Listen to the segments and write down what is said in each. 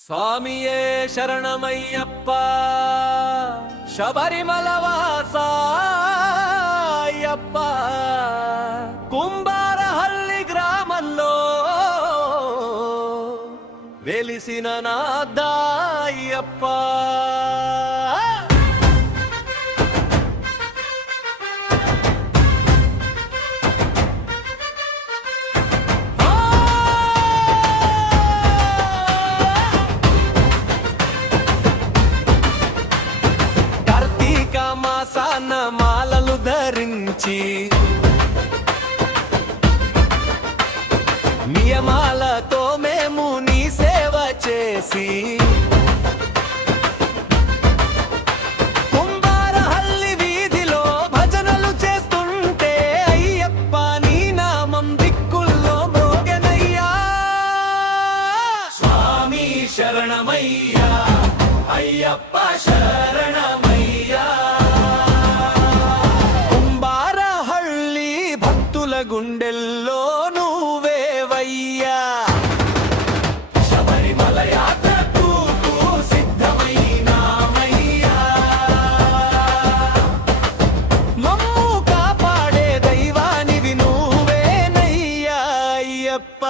స్వామియే శరణమయ్యప్ప శబరిమల వాసా అయ్యప్ప కుంబారహల్లి గ్రామంలో వెలిసిన నాథ అయ్యప్ప. మాసాన మాలలు ధరించి నియమాలతో మేము నీ సేవ చేసి కుంబారహల్లి వీధిలో భజనలు చేస్తుంటే అయ్యప్ప నీ నామం దిక్కుల్లో మోగెనయ్యా. స్వామి శరణమయ్యా అయ్యప్ప శరణమయ్యా. గుండెల్లో నువ్వేవయ్యా. శబరిమల యాత్రకు సిద్ధమైనామయ్యా. మమ్ము కాపాడే దైవానివి నువ్వేనయ్యా అయ్యప్ప.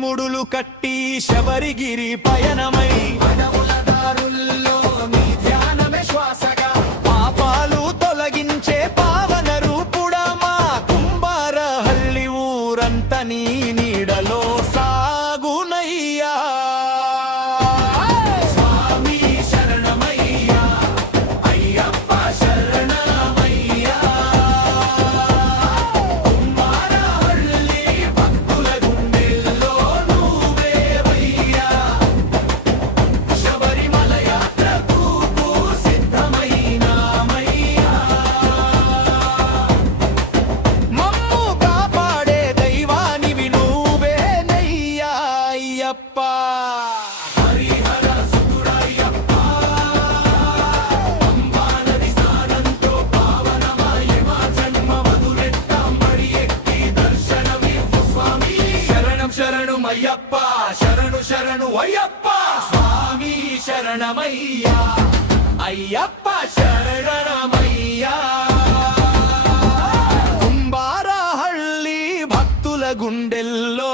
ముడులు కట్టి శబరిగిరి పయనమై అడవుల దారుల్లో నీ ధ్యానమే శ్వాసగా పాపాలు తొలగించే పావన రూపుడా మా కుంబారహల్లి ఊరంత నీ నీడలో సాగునయ్యా. స్వామి శరణమయ్యా అయ్యప్ప శరణమయ్యా. కుంబారహల్లి భక్తుల గుండెల్లో శరణు అయ్యప్ప శరణు శరణు అయ్యప్ప. స్వామి శరణమయ్యా అయ్యప్ప శరణమయ్యా. కుంబారహల్లి భక్తుల గుండెల్లో